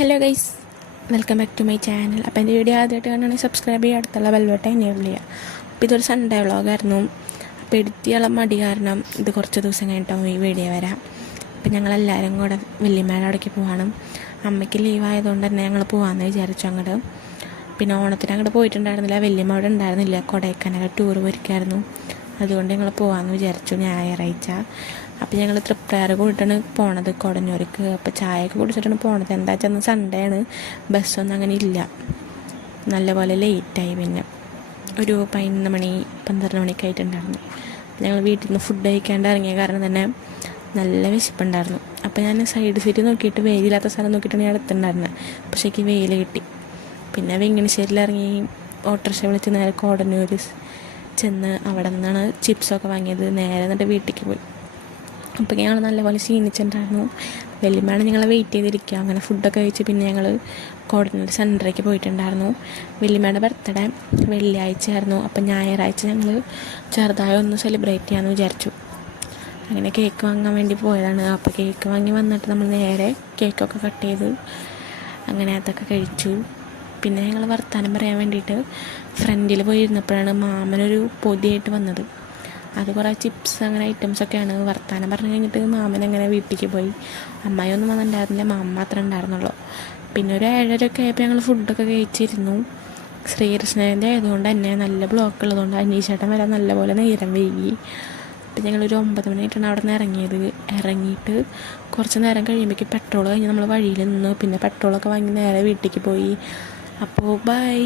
Hello guys, welcome back to my channel. അപ്പോൾ എൻ്റെ video ആദ്യമായിട്ട് കാണുകയാണെങ്കിൽ സബ്സ്ക്രൈബ് ചെയ്യുക, അടുത്തുള്ള ബെൽബട്ടൺ എനേബിൾ ചെയ്യുക. അപ്പോൾ ഇതൊരു സൺഡേ വ്ളോഗായിരുന്നു. അപ്പോൾ എഡിറ്റ് ചെയ്യാനുള്ള മടി കാരണം ഇത് കുറച്ച് ദിവസം കഴിഞ്ഞിട്ടാവും ഈ വീഡിയോ വരാം. അപ്പോൾ ഞങ്ങളെല്ലാവരും കൂടെ വല്യമ്മയുടെ അവിടേക്ക് പോവാണ്. അമ്മയ്ക്ക് ലീവായതുകൊണ്ട് തന്നെ ഞങ്ങൾ പോകാമെന്ന് വിചാരിച്ചു അങ്ങോട്ട്. പിന്നെ ഓണത്തിന് അങ്ങോട്ട് പോയിട്ടുണ്ടായിരുന്നില്ല, വല്യമ്മ അവിടെ ഉണ്ടായിരുന്നില്ല, കൊടൈക്കനാൽ ടൂർ പോയിരിക്കായിരുന്നു. അതുകൊണ്ട് ഞങ്ങൾ പോകാമെന്ന് വിചാരിച്ചു ഞായറാഴ്ച. അപ്പോൾ ഞങ്ങൾ തൃപ്രയാർ കൂടിയിട്ടാണ് പോണത് കൊടന്നൂർക്ക്. അപ്പോൾ ചായയൊക്കെ കുടിച്ചിട്ടാണ് പോണത്. എന്താ വെച്ചാൽ സൺഡേ ആണ്, ബസ്സൊന്നും അങ്ങനെ ഇല്ല. നല്ലപോലെ ലേറ്റായി. പിന്നെ ഒരു 11 മണി 12 മണിയൊക്കെ ആയിട്ടുണ്ടായിരുന്നു. ഞങ്ങൾ വീട്ടിൽ നിന്ന് ഫുഡ് കഴിക്കാണ്ട് ഇറങ്ങിയ കാരണം തന്നെ നല്ല വിശപ്പുണ്ടായിരുന്നു. അപ്പോൾ ഞാൻ സൈഡ് സീറ്റ് നോക്കിയിട്ട് വെയിലില്ലാത്ത സ്ഥലം നോക്കിയിട്ടാണ് ഞാൻ എടുത്തിട്ടുണ്ടായിരുന്നത്. പക്ഷേ എനിക്ക് വെയിൽ കിട്ടി. പിന്നെ വെങ്ങണശ്ശേരിയിൽ ഇറങ്ങി ഓട്ടോറിക്ഷ വിളിച്ച് നേരെ കൊടന്നൂർ ചെന്ന് അവിടെ നിന്നാണ് ചിപ്സൊക്കെ വാങ്ങിയത്. നേരെ എന്നിട്ട് വീട്ടിലേക്ക് പോയി. അപ്പോൾ ഞങ്ങൾ നല്ലപോലെ ക്ഷീണിച്ചിട്ടുണ്ടായിരുന്നു. വല്യമ്മയാണ് ഞങ്ങൾ വെയിറ്റ് ചെയ്തിരിക്കുക. അങ്ങനെ ഫുഡൊക്കെ കഴിച്ച് പിന്നെ ഞങ്ങൾ കോടന്നൂർ സെൻറ്ററിലേക്ക് പോയിട്ടുണ്ടായിരുന്നു. വല്യമ്മയുടെ ബർത്ത്ഡേ വെള്ളിയാഴ്ച ആയിരുന്നു. അപ്പോൾ ഞായറാഴ്ച ഞങ്ങൾ ചെറുതായി ഒന്ന് സെലിബ്രേറ്റ് ചെയ്യാമെന്ന് വിചാരിച്ചു. അങ്ങനെ കേക്ക് വാങ്ങാൻ വേണ്ടി പോയതാണ്. അപ്പോൾ കേക്ക് വാങ്ങി വന്നിട്ട് നമ്മൾ നേരെ കേക്കൊക്കെ കട്ട് ചെയ്ത് അങ്ങനെ അതൊക്കെ കഴിച്ചു. പിന്നെ ഞങ്ങൾ വർത്തമാനം പറയാൻ വേണ്ടിയിട്ട് ഫ്രണ്ടിൽ പോയിരുന്നപ്പോഴാണ് മാമനൊരു പൊതിയായിട്ട് വന്നത്. അത് കുറേ ചിപ്സ് അങ്ങനെ ഐറ്റംസൊക്കെയാണ്. വർത്തമാനം പറഞ്ഞു കഴിഞ്ഞിട്ട് മാമൻ അങ്ങനെ വീട്ടിലേക്ക് പോയി. അമ്മായിയൊന്നും വന്നിട്ടുണ്ടായിരുന്നില്ല, മാമ മാത്രമേ ഉണ്ടായിരുന്നുള്ളൂ. പിന്നെ ഒരു 7:30 ആയപ്പോൾ ഞങ്ങൾ ഫുഡൊക്കെ കഴിച്ചിരുന്നു. ശ്രീകൃഷ്ണൻ്റെ ആയതുകൊണ്ട് തന്നെ നല്ല ബ്ലോക്ക് ഉള്ളതുകൊണ്ട് അനീഷേട്ടൻ വരാൻ നല്ലപോലെ നേരം വൈകി. അപ്പം ഞങ്ങളൊരു 9 മണിയായിട്ടാണ് അവിടെ നിന്ന് ഇറങ്ങിയിട്ട് കുറച്ച് നേരം കഴിയുമ്പോഴേക്ക് പെട്രോൾ കഴിഞ്ഞ് നമ്മൾ വഴിയിൽ നിന്നു. പിന്നെ പെട്രോളൊക്കെ വാങ്ങി നേരെ വീട്ടിലേക്ക് പോയി. അപ്പോൾ ബൈ.